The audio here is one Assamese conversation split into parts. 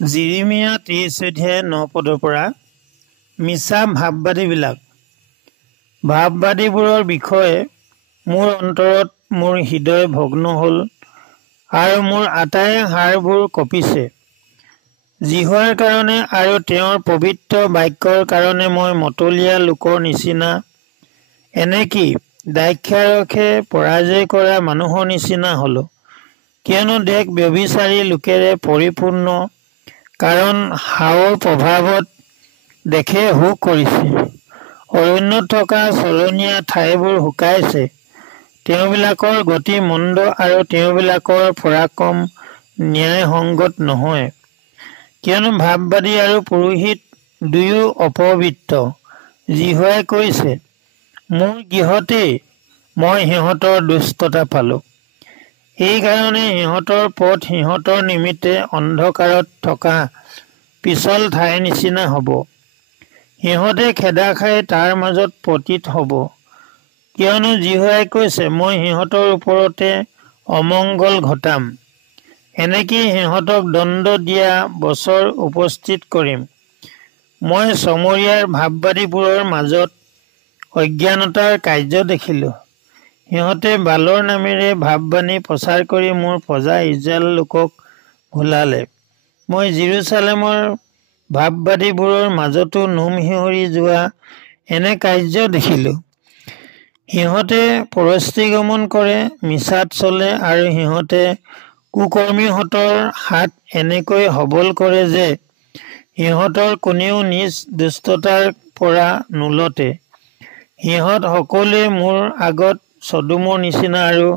জিৰিমিয়া 30 অধ্যায় 9 পদৰ পৰা মিছা ভাৱবাদীবোৰৰ বিষয়ে মোৰ অন্তৰত মোৰ হৃদয় ভগ্ন হ'ল আৰু মোৰ আটাই হাড়বোৰ কঁপিছে। জিহুৱাৰ কাৰণে আৰু তেওঁৰ পবিত্ৰ বাক্যৰ কাৰণে মই মতলীয়া লোকৰ নিচিনা, এনেকি দ্ৰাক্ষাৰসে পৰাজয় কৰা মানুহৰ নিচিনা হলো। কিয়নো দেশ ব্যভিচাৰী লোকেৰে পৰিপূৰ্ণ, কাৰণ হাওৰ প্ৰভাৱত দেশে শোক কৰিছে। অৰণ্যত থকা চৰণীয়া ঠাইবোৰ শুকাইছে। তেওঁবিলাকৰ গতি মন্দ আৰু তেওঁবিলাকৰ পৰাক্ৰম ন্যায়সংগত নহয়। কিয়নো ভাৱবাদী আৰু পুৰোহিত দুয়ো অপবিত্ৰ। জিহুৱাই কৈছে, মোৰ গৃহতেই মই সিহঁতৰ দুষ্টতা পালোঁ। এইকাৰণে সিহঁতৰ পথ সিহঁতৰ নিমিত্তে অন্ধকাৰত থকা পিছল ঠাইৰ নিচিনা হ'ব। সিহঁতে খেদা খাই তাৰ মাজত পতিত হ'ব। কিয়নো জিহুৱাই কৈছে, মই সিহঁতৰ ওপৰতে অমংগল ঘটাম। এনেকৈ সিহঁতক দণ্ড দিয়া বছৰ উপস্থিত কৰিম। মই চমৰীয়াৰ ভাৱবাদীবোৰৰ মাজত অজ্ঞানতাৰ কাৰ্য দেখিলোঁ। সিহঁতে বালৰ নামেৰে ভাৱবাণী প্ৰচাৰ কৰি মোৰ প্ৰজা ইজৰাইল লোকক ভুলালে। মই জেৰুজালেমৰ ভাৱবাদীবোৰৰ মাজতো নোম শিয়ৰি যোৱা এনে কাৰ্য দেখিলোঁ। সিহঁতে পৰস্ত্ৰীগমন কৰে, মিছাত চলে আৰু সিহঁতে কুকৰ্মীহঁতৰ হাত এনেকৈ সবল কৰে যে সিহঁতৰ কোনেও নিজ দুষ্টতাৰ পৰা নোলতে। সিহঁত সকলোৱে মোৰ আগত চদোমৰ নিচিনা আৰু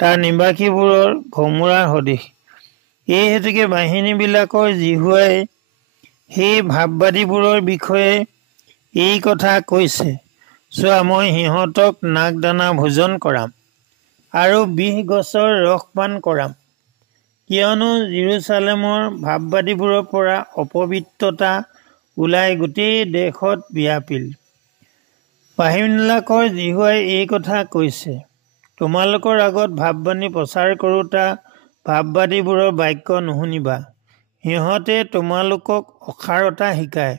তাৰ নিবাসীবোৰৰ গমোৰাৰ সদৃশ। এই হেতুকে বাহিনীবিলাকৰ জিহুৱাই সেই ভাৱবাদীবোৰৰ বিষয়ে এই কথা কৈছে, চোৱা, মই সিহঁতক নাক দানা ভোজন কৰাম আৰু বিহ গছৰ ৰস পান কৰাম। কিয়নো জেৰুজালেমৰ ভাৱবাদীবোৰৰ পৰা অপবিত্ৰতা ওলাই গোটেই দেশত বিয়পিল। বাহিনীবিলাকৰ জিহুৱাই এই কথা কৈছে, তোমালোকৰ আগত ভাৱবাণী প্ৰচাৰ কৰোঁতা ভাৱবাদীবোৰৰ বাক্য নুশুনিবা। সিহঁতে তোমালোকক অসাৰতা শিকায়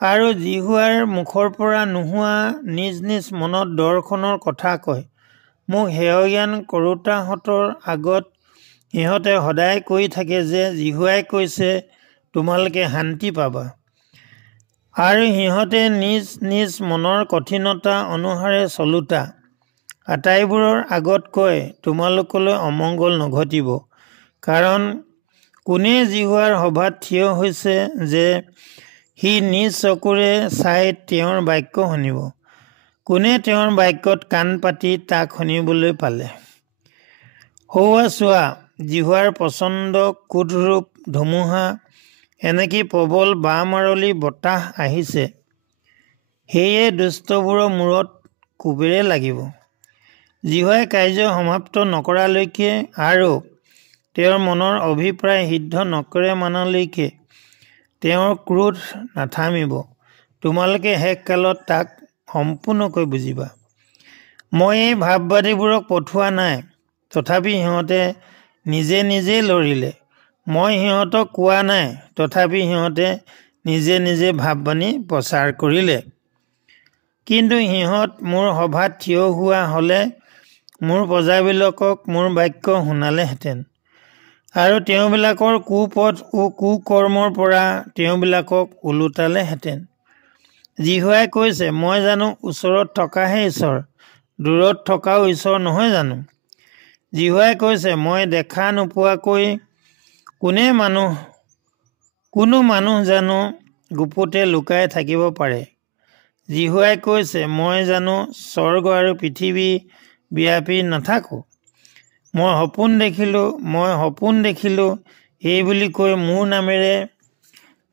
আৰু জিহুৱাৰ মুখৰ পৰা নোহোৱা নিজ নিজ মনত দৰ্শনৰ কথা কয়। মোক হেয় জ্ঞান কৰোঁতাহঁতৰ আগত সিহঁতে সদায় কৈ থাকে যে জিহুৱাই কৈছে, তোমালোকে শান্তি পাবা। আৰু সিহঁতে নিজ নিজ মনৰ কঠিনতা অনুসাৰে চলোতা আটাইবোৰৰ আগত কয়, তোমালোকলৈ অমংগল নঘটিব। কাৰণ কোনে জিহুৱাৰ সভাত থিয় হৈছে যে সি নিজ চকুৰে চাই তেওঁৰ বাক্য শুনিব? কোনে তেওঁৰ বাক্যত কাণ পাতি তাক শুনিবলৈ পালে? সৌৱা চোৱা, জিহুৱাৰ প্ৰচণ্ড ক্ৰোধৰূপ ধুমুহা, এনেকৈ প্ৰবল বাঁমাৰলি বতাহ আহিছে। সেয়ে দুষ্টবোৰৰ মূৰত কোবেৰে লাগিব। জিহুৱাই কাৰ্য সমাপ্ত নকৰালৈকে আৰু তেওঁৰ মনৰ অভিপ্ৰায় সিদ্ধ নকৰামানলৈকে তেওঁৰ ক্ৰোধ নাথামিব। তোমালোকে শেষকালত তাক সম্পূৰ্ণকৈ বুজিবা। মই এই ভাৱবাদীবোৰক পঠোৱা নাই, তথাপি সিহঁতে নিজে নিজে লৰিলে। মই সিহঁতক কোৱা নাই, তথাপি সিহঁতে নিজে নিজে ভাৱবাণী প্ৰচাৰ কৰিলে। কিন্তু সিহঁত মোৰ সভাত থিয় হোৱা হ'লে মোৰ প্ৰজাবিলাকক মোৰ বাক্য শুনালেহেঁতেন আৰু তেওঁবিলাকৰ কুপথ ও কুকৰ্মৰ পৰা তেওঁবিলাকক ওলোটালেহেঁতেন। জিহুৱাই কৈছে, মই জানো ওচৰত থকাহে ঈশ্বৰ, দূৰত থকাও ঈশ্বৰ নহয় জানো? জিহুৱাই কৈছে, মই দেখা নোপোৱাকৈ কোনো মানুহ জানো গুপুতে লুকাই থাকিব পাৰে? জিহুৱাই কৈছে, মই জানো স্বৰ্গ আৰু পৃথিৱী বিয়পি নাথাকোঁ। মই সপোন দেখিলোঁ এই বুলি কৈ মোৰ নামেৰে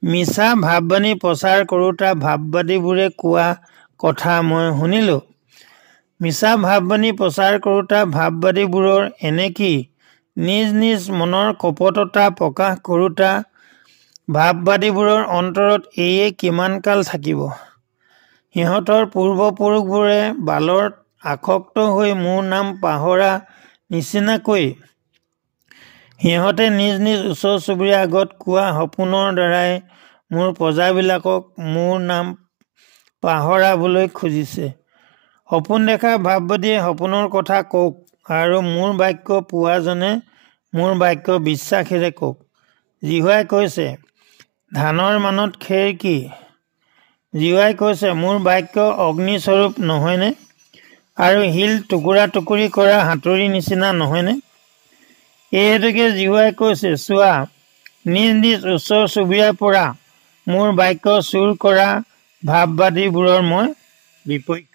মিছা ভাৱবাণী প্ৰচাৰ কৰোঁতা ভাৱবাদীবোৰে কোৱা কথা মই শুনিলোঁ। মিছা ভাৱবাণী প্ৰচাৰ কৰোঁতা ভাৱবাদীবোৰৰ এনেকি নিজ নিজ মনৰ কপটতা প্ৰকাশ কৰোঁতা ভাৱবাদীবোৰৰ অন্তৰত এইয়ে কিমান কাল থাকিব? সিহঁতৰ পূৰ্বপুৰুষবোৰে বালত আসক্ত হৈ মোৰ নাম পাহৰা নিচিনাকৈ সিহঁতে নিজ নিজ ওচৰ চুবুৰীয়াৰ আগত কোৱা সপোনৰ দ্বাৰাই মোৰ প্ৰজাবিলাকক মোৰ নাম পাহৰাবলৈ খুজিছে। সপোন দেখা ভাৱবাদীয়ে সপোনৰ কথা কওক, আৰু মোৰ বাক্য পোৱাজনে মোৰ বাক্য বিশ্বাসেৰে কওক। জিহুৱাই কৈছে, ধানৰ মানত খেৰ কি? জিহুৱাই কৈছে, মোৰ বাক্য অগ্নিস্বৰূপ নহয়নে? আৰু শিল টুকুৰা টুকুৰি কৰা হাতুৰি নিচিনা নহয়নে? এই হেতুকে জিহুৱাই কৈছে, চোৱা, নিজ নিজ ওচৰ চুবুৰীয়াৰ পৰা মোৰ বাক্য চুৰ কৰা ভাৱবাদীবোৰৰ মই বিপক্ষে